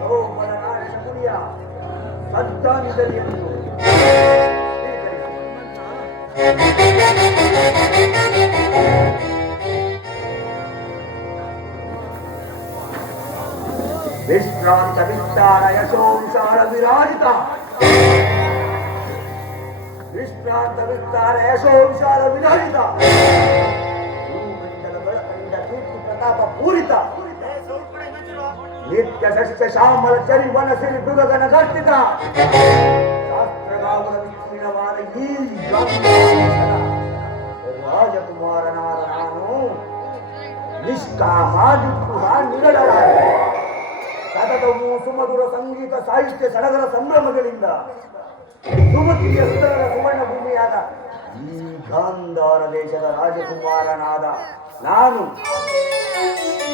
ಸೋಮನಾಡಿನ ಗುರಿಯ ಸದ್ದಾನಿದೆಯೆಂದು ವಿಶ್ರಾಂತ ವಿಸ್ತಾರ ಯಶೋ ವಿಶಾಲ ವಿರಾಜಿತ ವಿಶ್ರಾಂತ ವಿಸ್ತಾರ ಯಶೋ ವಿಶಾಲ ವಿರಾಜಿತ ಭೂಮಂಡಲ ಬೆಳಕಂಡ ಕೀರ್ತಿ ಪ್ರತಾಪ ಪೂರಿತ ನಿತ್ಯ ಸಸ್ಯ ಶ್ಯಾಮಲ ಚರಿ ವನಸಿರಿ ಮೃಗಗನ ಗರ್ತಿತ ಶಾಸ್ತ್ರಗಾಮನ ವಿಕ್ರೀಣವಾದ ಈ ರಾಜಕುಮಾರನಾದ ನಾನು ನಿಷ್ಕಾಮ ನಿಪುಣ ನಿರಳರಾದ ಸತತವು ಸುಮಧುರ ಸಂಗೀತ ಸಾಹಿತ್ಯ ಸಡಗರ ಸಂಭ್ರಮಗಳಿಂದ ಸುಮತಿಯ ಉತ್ತರದ ಸುವರ್ಣ ಭೂಮಿಯಾದ ಈ ಗಾಂಧಾರ ದೇಶದ ರಾಜಕುಮಾರನಾದ ನಾನು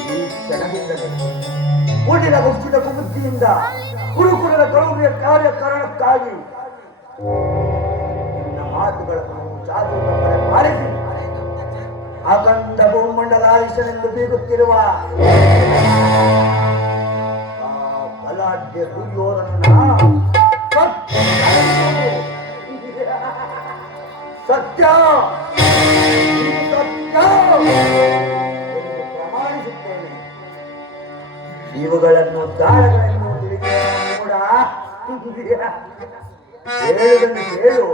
ಈ ಕ್ಷಣದಿಂದಲೇ ಕೂಡಿನ ಮುಚ್ಚಿದ ಕುಬುದ್ಧಿಯಿಂದ ಕುರುಕುಲದ ಗೌರವ ಕಾರ್ಯಕಾರಣಕ್ಕಾಗಿ ನಿನ್ನ ಮಾತುಗಳನ್ನು ಚಾತುರ್ಯ ಪಾಲಿಸಿ ಅಖಂಡ ಭೂಮಂಡಲಾಧೀಶನೆಂದು ಬೀಗುತ್ತಿರುವ ಬಲಾಢ್ಯ ದುರ್ಯೋಧನನ ಸತ್ಯ ಎಂದು ಪ್ರಮಾಣಿಸುತ್ತೇನೆ. ಇವುಗಳನ್ನು ದಾಳಗಳನ್ನು ತಿಳಿದ ಕೂಡ ಹೇಳುವುದನ್ನು ಹೇಳು.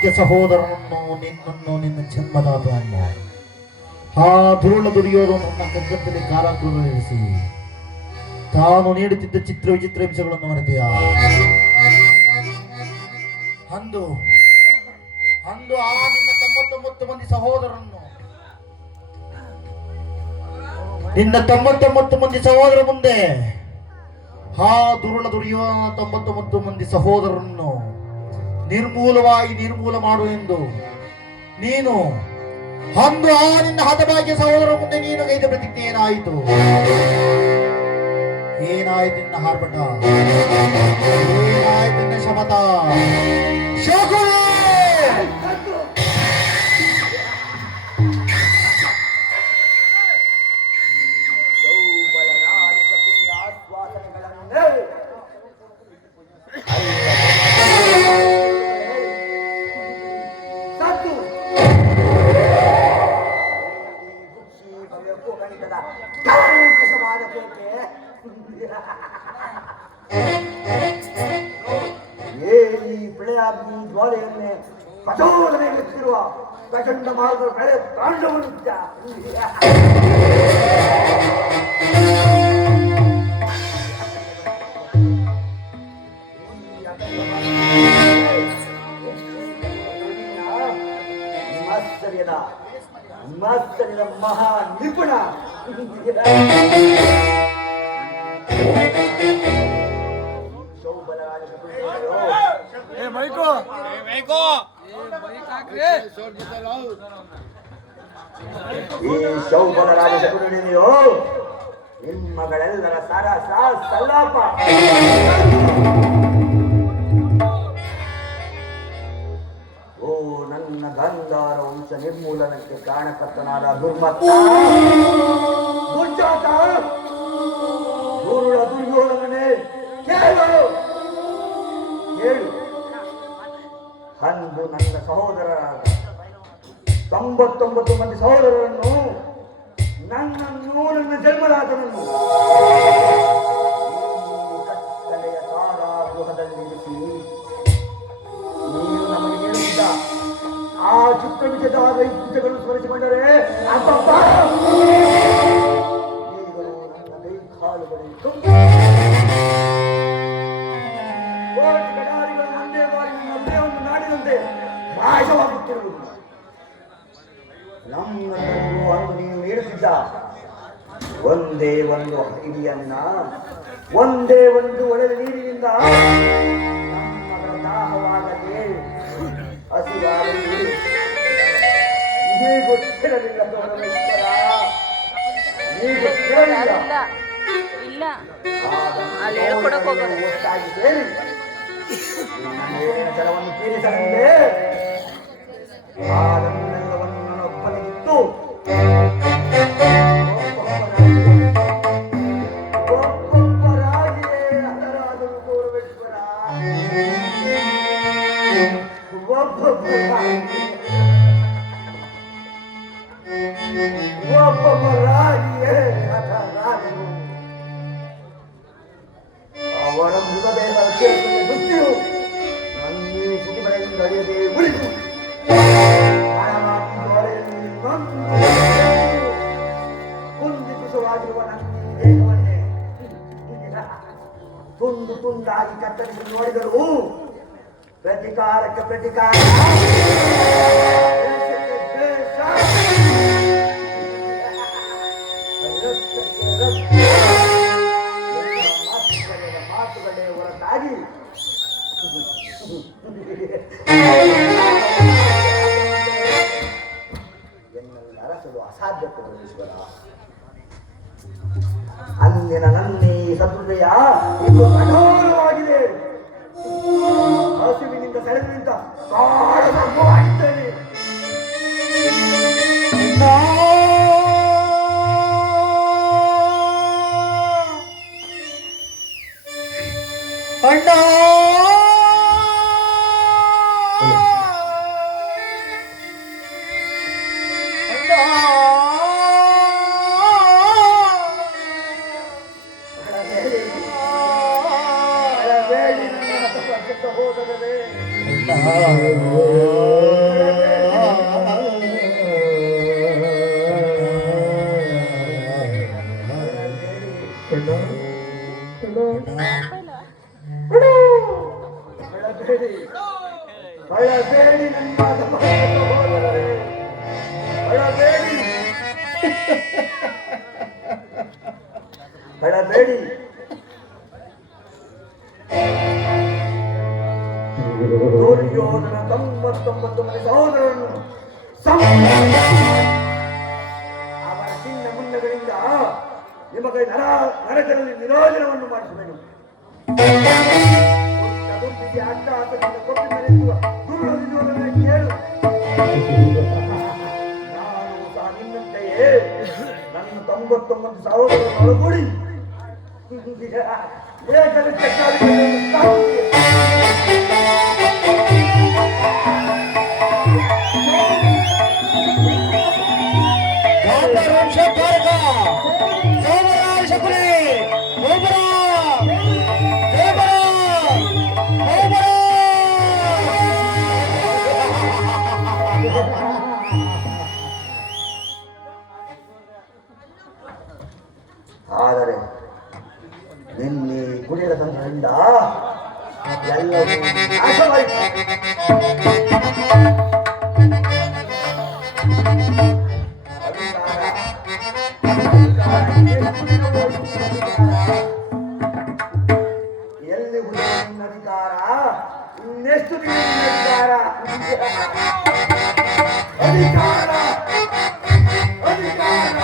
ಹತಭಾಗ್ಯ ಸಹೋದರನನ್ನು ನಿನ್ನನ್ನು ನಿನ್ನ ಜನ್ಮದಾತನನ್ನು ಆ ದುರುಳ ದುರ್ಯೋಧನನ್ನ ಕಗ್ಗತ್ತಲ್ಲಿ ಕಾರಾಗೃಹದಲ್ಲಿರಿಸಿ ತಾನು ನೀಡುತ್ತಿದ್ದ ಚಿತ್ರ ವಿಚಿತ್ರ ಹಿಂಸೆಗಳನ್ನು ಮರೆತೆಯ ಅಂದು ಅಂದು ಆ ನಿನ್ನ 99 ಮಂದಿ ಸಹೋದರನ್ನು ನಿನ್ನ 99 ಮಂದಿ ಸಹೋದರ ಮುಂದೆ ಆ ದುರುಳ ದುರ್ಯೋಧನ 99 ಮಂದಿ ಸಹೋದರರನ್ನು ನಿರ್ಮೂಲ ಮಾಡು ಎಂದು ನೀನು ಅಂದು ಆ ನಿನ್ನ ಹತಭಾಗ್ಯ ಸಹೋದರ ಮುಂದೆ ನೀನು ಗೈದ ಪ್ರತಿಜ್ಞೆ ಏನಾಯಿತು? ಏನಾಯ್ತು ನಿನ್ನ ಆರ್ಭಟ? ಏನಾಯ್ತು ನಿನ್ನ ಶಪಥ? ಶಕುನಿ! ಜ್ವಾಲೆಯನ್ನೇ ಪ್ರಚೋದನೆಗೊಳಿಸಿರುವ ಪ್ರಚಂಡ ಮಾರ್ಗದ ಬೆಳೆ ತಾಂಡವನಿದ್ದ ಮಾಸ್ತರ್ಯದ ಮಹಾ ನಿಪುಣ ಈ ಶೌಬಲ ರಾಜ ಶಕುನಿಯು ನಿಮ್ಮಗಳೆಲ್ಲರ ಸರಸ ಸಲ್ಲಾಪ ಓ ನನ್ನ ಗಂಧಾರ ವಂಶ ನಿರ್ಮೂಲನಕ್ಕೆ ಕಾರಣಕರ್ತನಾದ ದುರ್ಮತ್ತ ದುರ್ಜಾತ ದುರುಳ ದುರ್ಯೋಧನನೇ ಕೇಳು ಅಂದು ನನ್ನ ಸಹೋದರರಾದ 99 ಮಂದಿ ಸಹೋದರರನ್ನು ನನ್ನನ್ನು ನನ್ನ ಜನ್ಮದಾತನನ್ನು ಕತ್ತಲೆಯ ಕಾರಾಗೃಹದಲ್ಲಿರಿಸಿ ನೀನು ನಮಗೆ ಹೇಳುತ್ತಿದ್ದ ಆ ಚಿತ್ರವಿಜಯದ ಕೈಕೃತ್ಯಗಳನ್ನು ಸ್ಮರಿಸಿಕೊಂಡರೆ ಅಬ್ಬಬ್ಬ ಈಗಲೂ ನನ್ನ ಕೈಕಾಲುಗಳಲ್ಲಿ ಗಡಾರಿಗಳು ಒಂದೇ ಬಾರಿ ನನ್ನ ಹೃದಯವನ್ನು ನಾಡಿದಂತೆ ನಾಶವಾಗುತ್ತಿರುವುದು ನಮ್ಮನ್ನು ಅಂದು ನೀನು ನೀಡುತ್ತಿದ್ದ ಒಂದೇ ಒಂದು ಹಿಡಿಯನ್ನ ಒಂದೇ ಒಂದು ಒಳ್ಳೆಯ ನೀರಿನಿಂದ ನಮ್ಮಗಳ ದಾಹವಾಗದೆ ಹಸಿವಾಗಲಿ ನೀ ಗೊತ್ತಿರಲಿಲ್ಲ ಪರಮೇಶ್ವರ, ನೀ ಗೊತ್ತಿರಲಿಲ್ಲ. ಒಟ್ಟಾಗಿ ಸೇರಿ ನನ್ನ ಜಲವನ್ನು ತೀರಿಸಲಿದೆ. ಅದನ್ನೆಲ್ಲವನ್ನು ನನ್ನೊಬ್ಬನಿಗಿತ್ತು ಒಬ್ಬೊಬ್ಬರಾಗಿಯೇ ಅದರಾದರೂ ಪರಮೇಶ್ವರ, ಒಬ್ಬೊಬ್ಬರಾಗಿಯೇ ಅದರಾದರೂ ಅವರ ಮೃತದೇಹದ ಚೇತನೆ ದುಃಖಿಯು ನನ್ನೇ ಸುಖಿಮನೆಯಿಂದ ಅಳಿಯದೆ ಉಳಿದು ಕುಂದಿತವಾಗಿರುವ ನನ್ನ ದೇಹವನ್ನೇ ತುಂಡು ತುಂಡಾಗಿ ಕತ್ತರಿಸಿ ನೋಡಿದರು. ಪ್ರತಿಕಾರಕ್ಕೆ ಪ್ರತಿಕಾರ, ಮಾತುಗಳೇ ಹೊರತಾಗಿ ಎನ್ನಲ್ಲಿ ಅರಸಲು ಅಸಾಧ್ಯ ಪರಮೇಶ್ವರ. ಅಂದಿನ ನನ್ನೇ ಸಹೃದಯ ಇದು ಕಠೋರವಾಗಿದೆ. ಹಸುವಿನಿಂದ ಸೆಳೆದಿನಿಂದ ಕಾಡ ಸಂಭವವಾಗಿದ್ದೇನೆ. ಅಣ್ಣ ಸಹೋದರರೇ 99 ಮಂದಿ ಸಹೋದರರನ್ನು ಅವರ ಚಿನ್ನ ಮುನ್ನಗಳಿಂದ ನಿಮಗೆ ನರಕದಲ್ಲಿ ನಿರೋಜನವನ್ನು ಮಾಡಿಸಬೇಕು. ಚತುರ್ದಿಸಿ ಅಟ್ಟಹಾಸದಿಂದ ಕೊಟ್ಟು ಮೆರೆಯುವ ದುರ್ಯೋಧನನನ್ನು ಕೇಳು. ನಾನು ಸಹ ನಿನ್ನಂತೆಯೇ ನನ್ನ 99 ಸಹೋದರರನ್ನು ಒಳಗೂಡಿ ಏಕದ ಚಕ್ರಾಧಿಪತಿಯನ್ನು ಸ್ಥಾಪಿಸಿದೆ. ಆದರೆ ನಿನ್ನೆ ಗುಡಿಯ ತಂತ್ರದಿಂದ ಎಲ್ಲವೂ ನಾಶವಾಯಿತು. ಎಲ್ಲಿ ಹುಡುಗಿನ ಅಧಿಕಾರ, ಇನ್ನೆಷ್ಟು ದಿನ ಅಧಿಕಾರ ಅಧಿಕಾರ ಅಧಿಕಾರ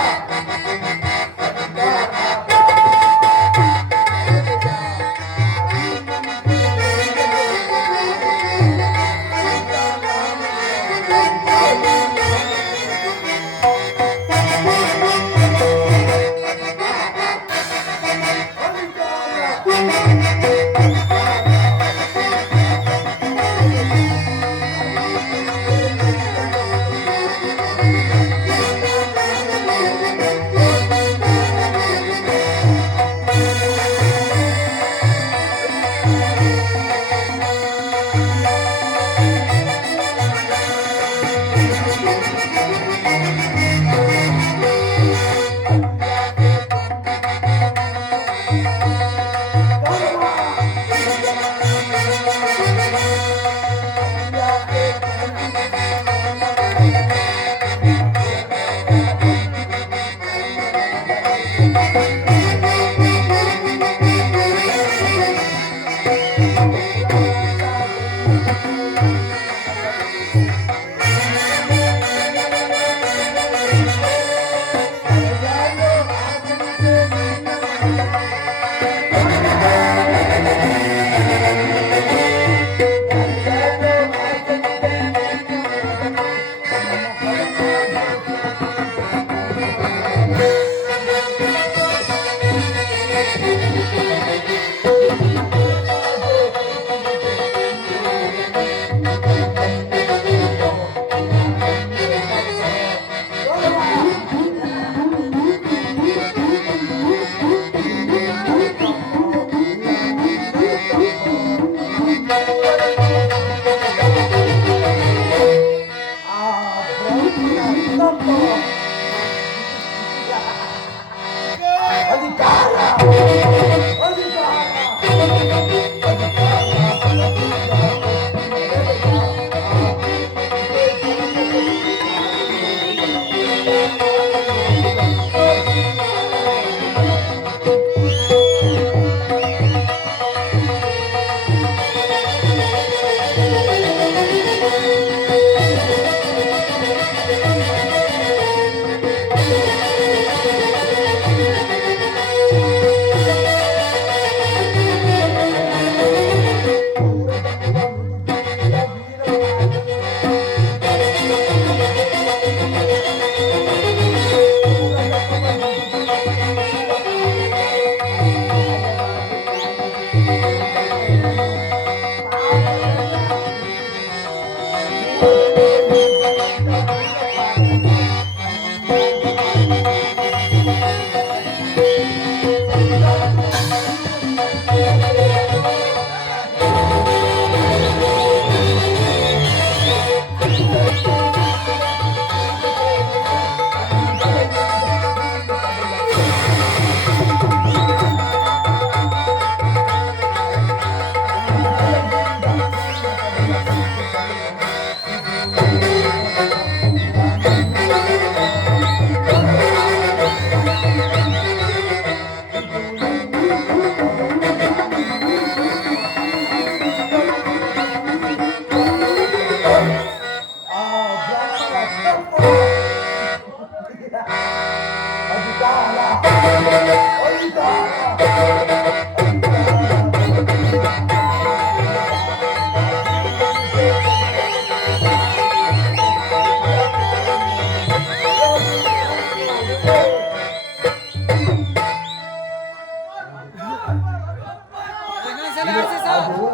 ಅದು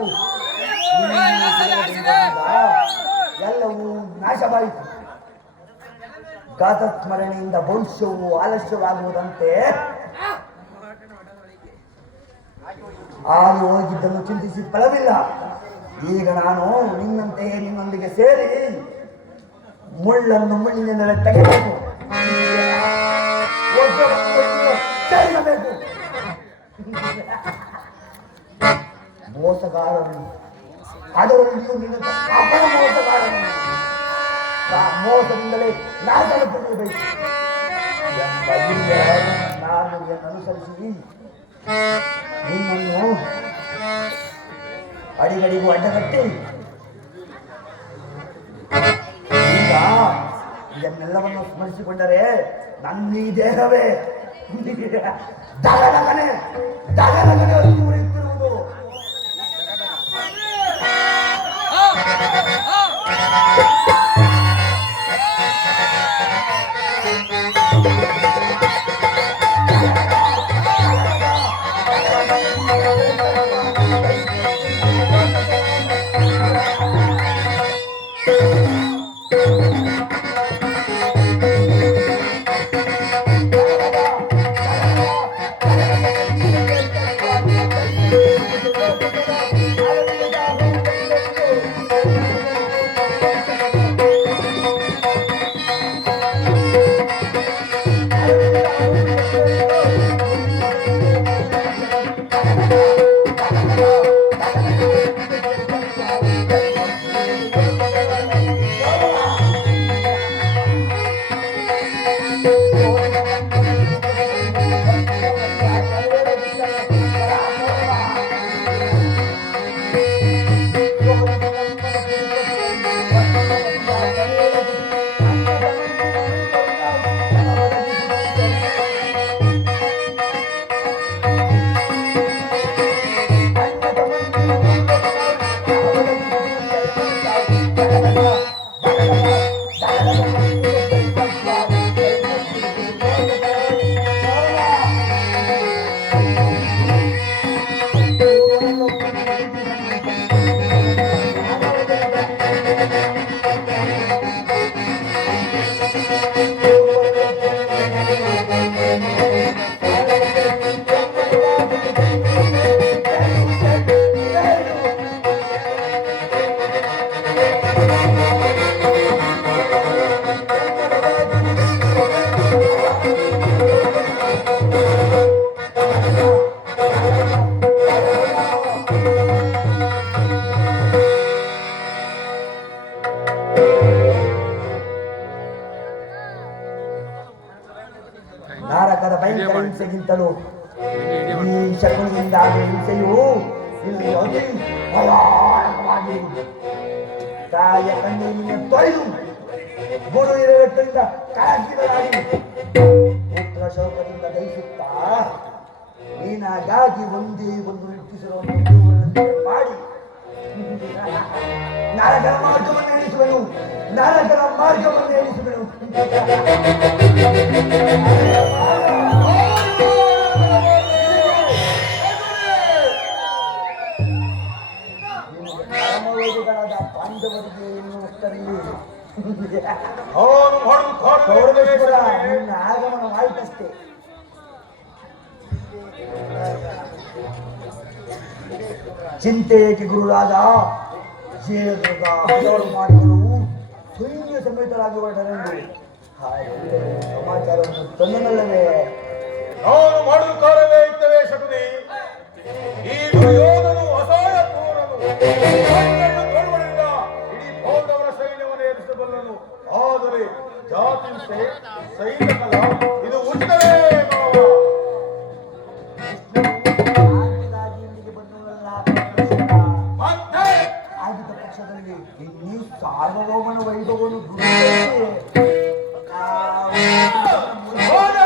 ಎಲ್ಲವೂ ನಾಶವಾಯಿತು. ಗಾತಸ್ಮರಣೆಯಿಂದ ಭವಿಷ್ಯವು ಆಲಸ್ಯವಾಗುವುದಂತೆ ಆಗಿ ಹೋಗಿದ್ದನ್ನು ಚಿಂತಿಸಿ ಫಲವಿಲ್ಲ. ಈಗ ನಾನು ನಿನ್ನಂತೆಯೇ ನಿನ್ನೊಂದಿಗೆ ಸೇರಿ ಮುಳ್ಳನ್ನು ಮುಳ್ಳಿನಿಂದಲೇ ತೆಗೆಯಬೇಕು, ಸೇರಿಸಬೇಕು. ಮೋಸಗಾರನು ಅದರಲ್ಲಿಯೂ ನಿನ್ನ ಅಪರ ಮೋಸಗಾರನು ಆ ಮೋಸದಿಂದಲೇ ನಾಶನಗೊಳ್ಳಬೇಕು ಎಂಬ ನಾನು ಅನುಸರಿಸಿ ನಿನ್ನನ್ನು ಅಡಿಗಡಿಗೂ ಅಡ್ಡಗಟ್ಟಿ ಈಗ ಇದನ್ನೆಲ್ಲವನ್ನು ಸ್ಮರಿಸಿಕೊಂಡರೆ ನನ್ನ ಈ ದೇಹವೇ ದಗದಗನೆ ದಗದಗನೆ ಉರಿಯುತ್ತಿರುವುದು. ನಾರಕದ ಭಯಂಕರ ಹಿಂಸೆಗಿಂತಲೂ ಈ ಶಕುನಿಯಿಂದ ಆಗುವ ಹಿಂಸೆಯು ಇಲ್ಲಿ ಅತಿ ಭಯಾನಕವಾಗಿರುವುದು. ತಾಯಿಯ ಕಣ್ಣೀರಿನ ತೊಳೆದು ಗುರು ಇರಬೇಕೆಂದ ಕಾಳಜಿಗಳಾಗಿ ಪುತ್ರ ಶೋಕದಿಂದ ದಹಿಸುತ್ತಾ ನೀನಾಗಾಗಿ ಒಂದೇ ಒಂದು ನಿಟ್ಟಿಸಿರುವ ಮಾಡಿ ನರಕರ ಮಾರ್ಗವನ್ನು ಎಣಿಸುವನು, ನರಕರ ಮಾರ್ಗವನ್ನು ಎಣಿಸುವನು. ಪಾಂಡವರಿಗೆ ಎನ್ನುವಷ್ಟರಲ್ಲಿ ನಿನ್ನ ಆಗಮನವಾಯಿತಷ್ಟೇ. ಚಿಂತೆ ಏಕೆ ಗುರುರಾದ, ಜಯದುರ್ಗ ಹಲವರು ಮಾಡಿದರು ಸೈನ್ಯ ಸಮೇತರಾಗಿ ಹೊರಟರೆಂದು ಸಮಾಚಾರವನ್ನು ತಂದನಲ್ಲವೇ? ನಾನು ಮಾಡಲು ಕಾರಣವೇ ಇತ್ತವೇ ಶಕುನಿ? ಈ ದುರ್ಯೋಧನು ಅಸಹಾಯ ಕ್ರೂರನು, ತೋಳುಗಳಿಂದ ಇಡೀ ಪಾಂಡವರ ಸೈನ್ಯವನ್ನು ಎದುರಿಸಬಲ್ಲನು. ಆದರೆ ಜಾತಿಂತೆ ಸೈನಿಕಲ್ಲ, ಇದು ಉಚಿತವೇ ಮಾವ. ಆಗಿದ್ದ ಪಕ್ಷದಲ್ಲಿ ಇನ್ನೀ ಸಾರ್ವಭೌಮನ ವೈಭವವನ್ನು ಹೋದ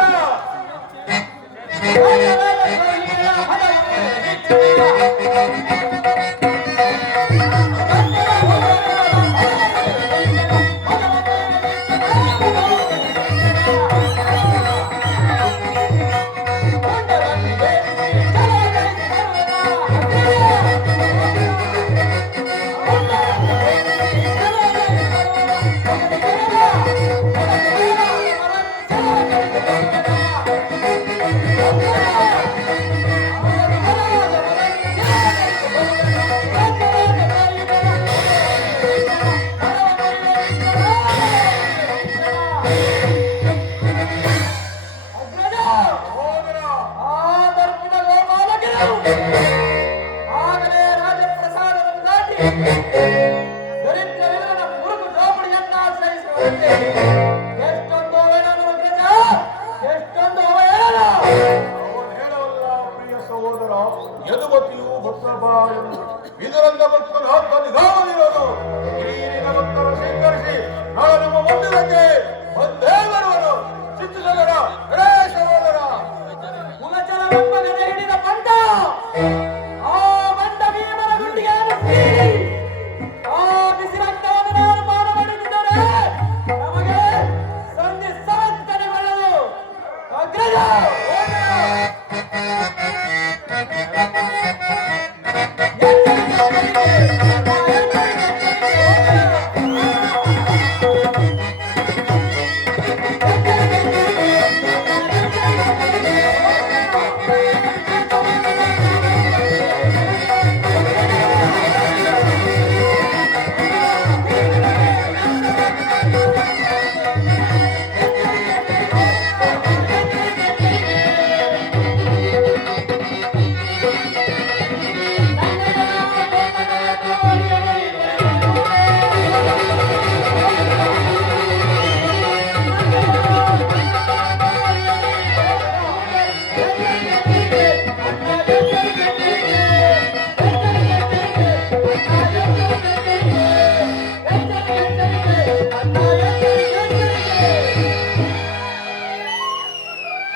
ಎಷ್ಟೊಂದು ಅವಹೇಳನ ಅಗ್ರಜ, ಎಷ್ಟೊಂದು ಅವಹೇಳನ. ಅವನು ಹೇಳವಲ್ಲ ಪ್ರಿಯ ಸಹೋದರ, ಯದುವತಿಯು ಭಕ್ತಬಾಯನು ಇದರಿಂದ ಭಕ್ತನ ಆತ್ಮ ನಿಧಾನವಿರೋನು. ನೀರಿನ ಭಕ್ತರ ಸ್ವೀಕರಿಸಿ ನಾಳೆ ನಮ್ಮ ಮಂದಿರಕ್ಕೆ ಬಂದೇ ಬರುವನು. ಚಿತ್ರಗಡ ಗಣೇಶವರ ಕುಲಚರ ಮೊಮ್ಮಗನ ಹಿಡಿದ ಪಂಥ ಆ ಬಂಡ ಭೀಮನ ಗುಂಡಿಗೆ ನುಗ್ಗಿ ಆ ಬಿಸಿ ರಕ್ತವನ್ನು ನಾನು ಪಾನ ಮಾಡಿದ್ದರೆ ನಮಗೆ ಸಂಧಿ ಸಮರ್ಥನೆಗೊಳ್ಳಲು ಅಗ್ರಜ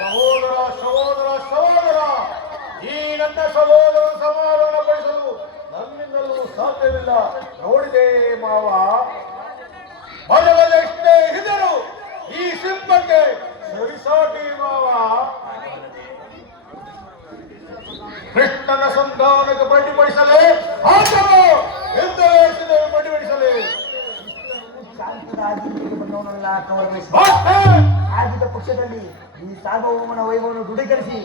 ಸಹೋದರ ಸಹೋದರ ಸಹೋದರ, ಈ ನನ್ನ ಸಹೋದರ ಸಮಾಧಾನ ಪಡಿಸಲು ನನ್ನಿಂದಲೂ ಸಾಧ್ಯವಿಲ್ಲ. ನೋಡಿದೆ ಮಾವ, ಮರವದೆಷ್ಟೇ ಹಿದರು ಈ ಸಿಂಹಕ್ಕೆ ಸರಿಸಾಟಿ ಮಾವ. ಕೃಷ್ಣನ ಸಂಧಾನಕ್ಕೆ ಪ್ರತಿಭಟಿಸಲೇ ಆತನು ಎಂದೆಸಿದೆ ಪ್ರತಿಭಟಿಸಲೇ. ಶಾಂತರಾಗಿ ಬಂದವನಲ್ಲ ಕೌರವೇಶ್ವರ. ಮಾಸ್ಟರ್! ಆಗಿದ್ದ ಪಕ್ಷದಲ್ಲಿ ಈ ಸಾರ್ವಭೌಮನ ವೈಭವವನ್ನು ದೃಢೀಕರಿಸಿ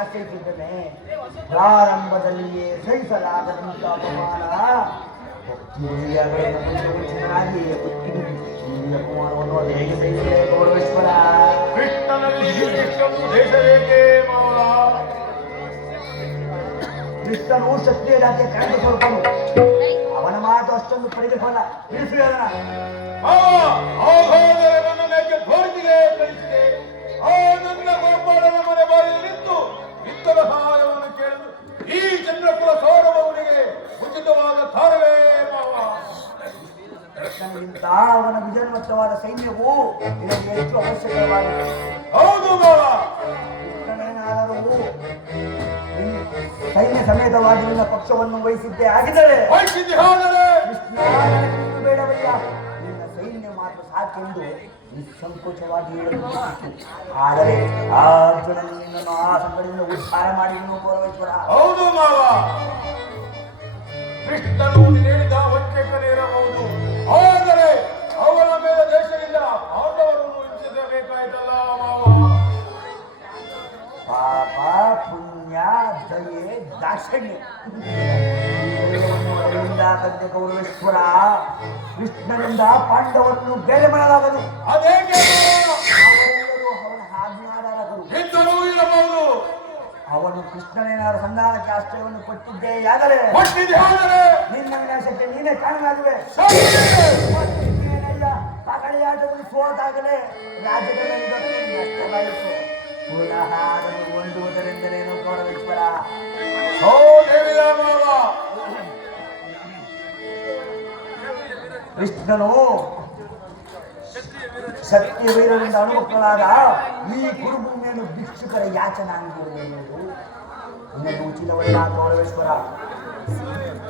ಆಶ್ರಯಿಸಿದ್ದೇನೆ. ಪ್ರಾರಂಭದಲ್ಲಿಯೇ ಸಹಿಸಲಾಗದಂತ ಅಪಮಾನ ಅಪಮಾನವನ್ನು ಅದು ಹೇಗೆ ಸಹಿಸಿದೆ ಗೌರವೇಶ್ವರ? ಕೃಷ್ಣನಲ್ಲಿ ನಿರ್ದಿಷ್ಟವು ದೇಶವೇಕೆ ಮಾವ? ಕೃಷ್ಣನು ಕ್ಷತ್ರಿಯ ಜಾತಿಯ ಕರೆದ ಸ್ವರೂಪನು. ಅವನ ಮಾತು ಅಷ್ಟೊಂದು ಪರಿಗಣಿಸಲ್ಲ. ತಿಳಿಸಿ ಅದನ್ನ. ಹಾಗಾದರೆ ನನ್ನ ನೆಕ್ಕೆ ಧೋರ್ತಿಗೆ ಕಳಿಸಿದೆ. ಆ ನನ್ನ ಗೋಪಾಲನ ಮನೆ ಬಾರಿಯಲ್ಲಿ ನಿಂತು ಇತರ ಸಹಾಯವನ್ನು ಕೇಳಿದು ಈ ಚಂದ್ರಕುಲ ಸೌರಭವನಿಗೆ ಉಚಿತವಾದ ತಾರವೇ ಮಾವ. ಕೃಷ್ಣನಿಗಿಂತ ಅವನ ವಿಜಯೋನ್ಮತ್ತವಾದ ಸೈನ್ಯವು ನಿನಗೆ ಹೆಚ್ಚು ಅವಶ್ಯಕವಾಗಿದೆ. ಹೌದು ಮಾವ. ಕೃಷ್ಣನೇನಾದರೂ ಸೈನ್ಯ ಸಮೇತವಾಗಿ ನಿನ್ನ ಪಕ್ಷವನ್ನು ವಹಿಸಿದ್ದೇ ಆಗಿದ್ದರೆ ವಹಿಸಿದ್ದೆ ಆದರೆ ಕೃಷ್ಣ ನನಗೆ ನೀನು ಬೇಡವಯ್ಯ, ನಿನ್ನ ಸೈನ್ಯ ಮಾತ್ರ ಸಾಕೆಂದು ನಿಸ್ಸಂಕೋಚವಾಗಿ ಹೇಳಲು. ಆದರೆ ಆ ಅರ್ಜುನ ನಿನ್ನನ್ನು ಆ ಸಂಕಟದಿಂದ ಉದ್ಧಾರ ಮಾಡಿದನು ಗೌರವೇಶ್ವರ. ಹೌದು ಮಾವ. ಕೃಷ್ಣನು ನೀಡಿದ ವಂಚಕನೇ ಇರಬಹುದು, ಆದರೆ ಅವನ ಮೇಲೆ ದೇಶದಿಂದ ಪಾಂಡವರನ್ನು ಹಿಂಸಿಸಬೇಕಾಯ್ತಲ್ಲ ಮಾವ. ಪಾಪ ಪುಣ್ಯ ದಯೆ ದಾಕ್ಷಿಣ್ಯ ಕಂದೆ ಗೌರವೇಶ್ವರ. ಕೃಷ್ಣನಿಂದ ಪಾಂಡವರನ್ನು ಬೇರೆ ಮಾಡಲಾಗದು. ಅದೇಕೆ ಅವರೆಲ್ಲರೂ ಅವನ ಆಜ್ಞಾಧಾರಕರು. ಇದ್ದರೂ ಇರಬಹುದು. ಅವನು ಕೃಷ್ಣನೇನಾದರೂ ಸಂಧಾನಕ್ಕೆ ಆಶ್ರಯವನ್ನು ಕೊಟ್ಟಿದ್ದೇ ಆದರೆ ಕೊಟ್ಟಿದ್ದೆ ಆದರೆ ನಿನ್ನ ವಿನಾಶಕ್ಕೆ ನೀನೇ ಕಾರಣನಾಗುವೆ. ಏನಯ್ಯ ಪಗಡೆಯಾಟವನ್ನು ಸೋತಾಗಲೇ ರಾಜ್ಯದಲ್ಲಿ ನಷ್ಟವಾಯಿತು. ಪುನಃ ಅದನ್ನು ಹೊಂದುವುದರಿಂದಲೇನು ಗೌರವೇಶ್ವರ? ಓ ದೇವಿಯ ಮಾವ. ಕೃಷ್ಣನು ಶಕ್ತಿ ವೀರರಿಂದ ಅನುಮುಕ್ತನಾದ ಈ ಗುರುಭೂಮಿಯನ್ನು ಭಿಕ್ಷುಕರ ಯಾಚನಾಂಗಿರುವುದು ನಿನಗೆ ಉಚಿತವಲ್ಲ ಗೌರವೇಶ್ವರ.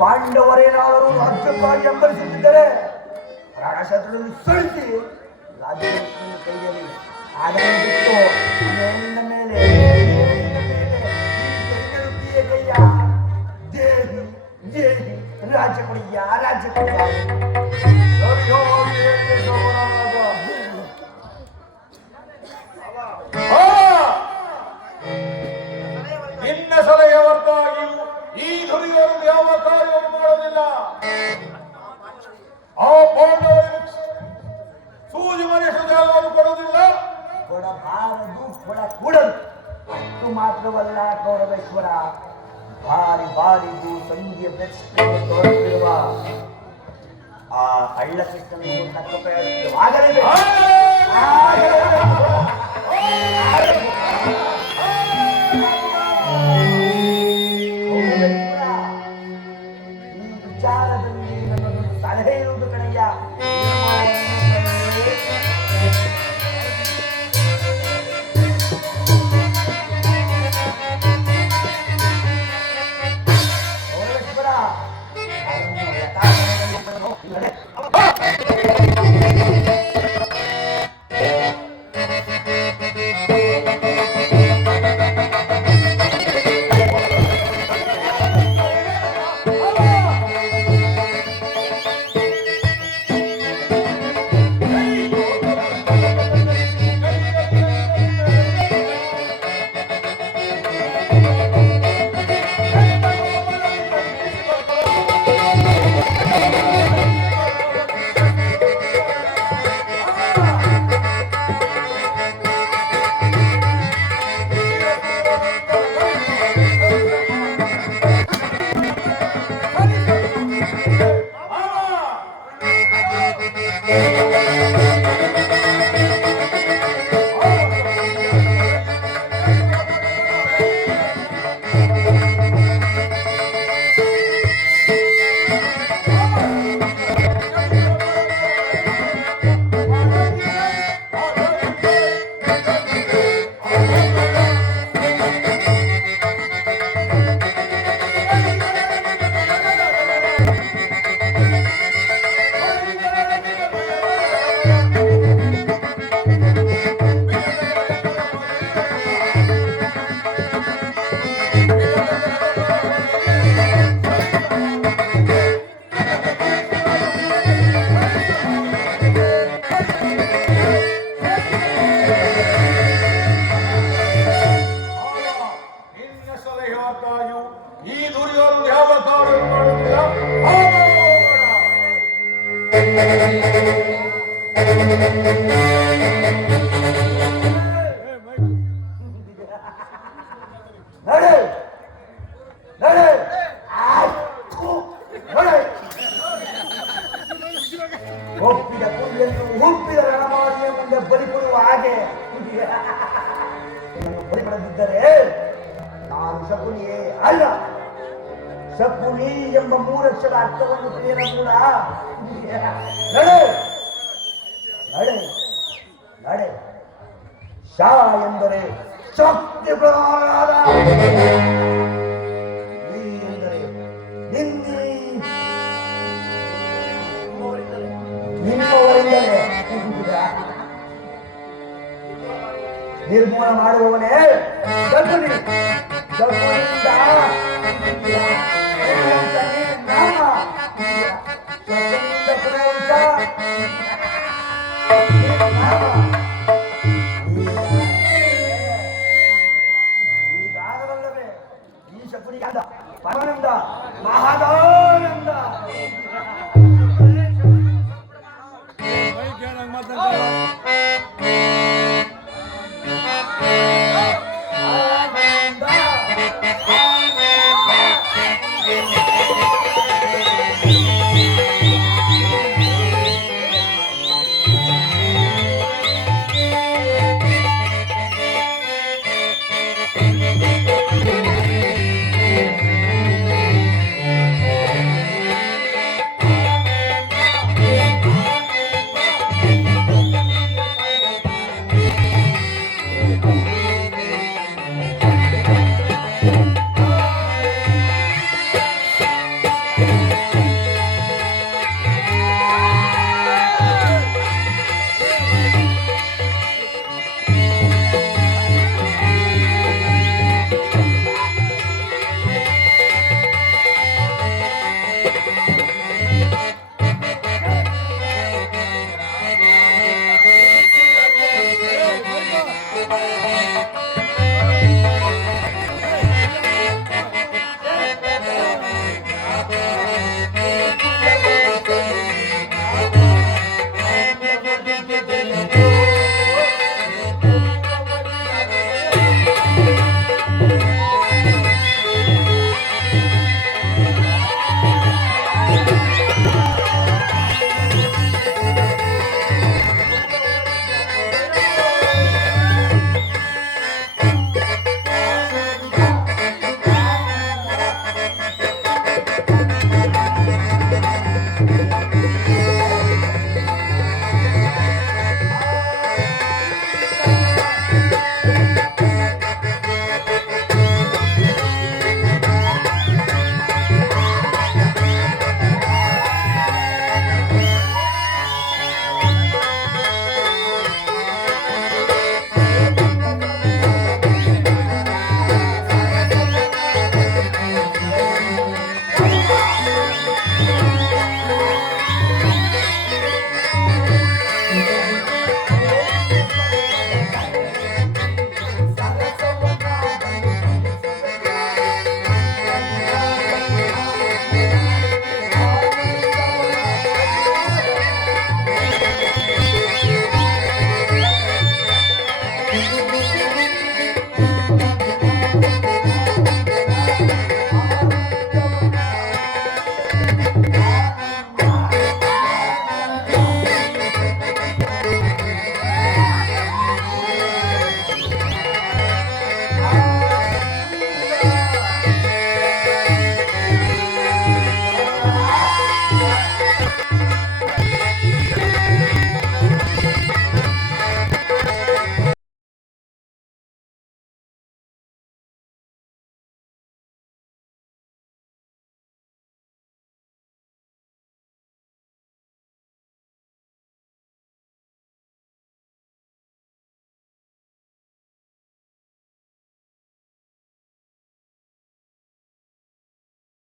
ಪಾಂಡವರೇನಾದರೂ ರಾಜ್ಯಕ್ಕಾಗಿ ಹಂಬಲಿಸುತ್ತಿದ್ದರೆ ರಣಶತ್ರುಗಳನ್ನು ಸಳಿಸಿ ರಾಜ್ಯಲಕ್ಷ್ಮಿಯ ಕೈಯಲ್ಲಿ ಅದನ್ನು ಬಿಟ್ಟು ಮೇಲಿನ ಮೇಲೆ ಕೈಯ ದೇವಿ ದೇವಿ ರಾಜ್ಯ ಕೊಡಿಯ ರಾಜ್ಯ ಕೊಡಿಯ. ಸರಿಯಾಗಿ ಹೇಳಿದೆ ಸೋಮರಾಜ. ನಿನ್ನ ಸಲಹೆಯ ಹೊರತಾಗಿಯೂ ಈ ದುರ್ಯೋಧನ ಯಾವ ಕಾರ್ಯವನ್ನು ಮಾಡೋದಿಲ್ಲ. ಆ ಪಾಂಡವರಿಗೆ ಸೂಜಿ ಮನುಷ್ಯರು ಕೊಡೋದಿಲ್ಲ. ಕೊಡಬಾರದು ಕೊಡಕೂಡದು. ಅಷ್ಟು ಮಾತ್ರವಲ್ಲ ಗೌರವೇಶ್ವರ, ಬಾರಿ ಬಾರಿಗೂ ಸಂಧಿಯ ಪ್ರಶ್ನೆ ತೋರುತ್ತಿರುವ ಆ ಕಳ್ಳ ಕೃಷ್ಣನಿಗೂ ತಕ್ಕ ಪ್ರಯೋಜನವಾಗಲೇಬೇಕು. ಈ ವಿಚಾರದಲ್ಲಿ ನನ್ನದೊಂದು ಸಲಹೆ ಇರುವುದು ಕಣಯ್ಯ. ಈ ದುರ್ಯೋಧನ ಯಾವ ಕಾರ್ಯ ಮಾಡುತ್ತಿಲ್ಲ. ನಡೆ ನಡೆ ಒಪ್ಪಿದ ಕುರಿಯನ್ನು ಹುಪ್ಪಿದ ರಣಮಾಡಿಯ ಮುಂದೆ ಬಲಿ ಕೊಡುವ ಹಾಗೆ ಬಲಿ ಪಡೆದಿದ್ದರೆ ನಾನು ಶಕುನಿಯೇ ಅಲ್ಲ. ಶಕುನಿ ಎಂಬ ಮೂರಕ್ಷರ ಅರ್ಥವನ್ನು ತಿಳಿಯನ ಕೂಡ ನಡೆ ನಡೆ ನಡೆ. ಶಾ ಎಂದರೆ ಶಕ್ತಿ ಪ್ರಧಾನವಾದ, ನೀ ಎಂದರೆ ನಿಮ್ಮವರಿಂದಲೇ ನಿರ್ಮೂಲ ಮಾಡುವವನೇ ಶಕುನಿ. ಶಕುನಿಯಿಂದ ನಾಮ, ಶಕುನಿಯಿಂದ ಪ್ರವಂಶ ನಾಮ. ಈ ಕಾಲವಲ್ಲವೇ ಈ ಶಕುನಿಗಾದ ಪರಮಾನಂದ ಮಹದಾನಂದ.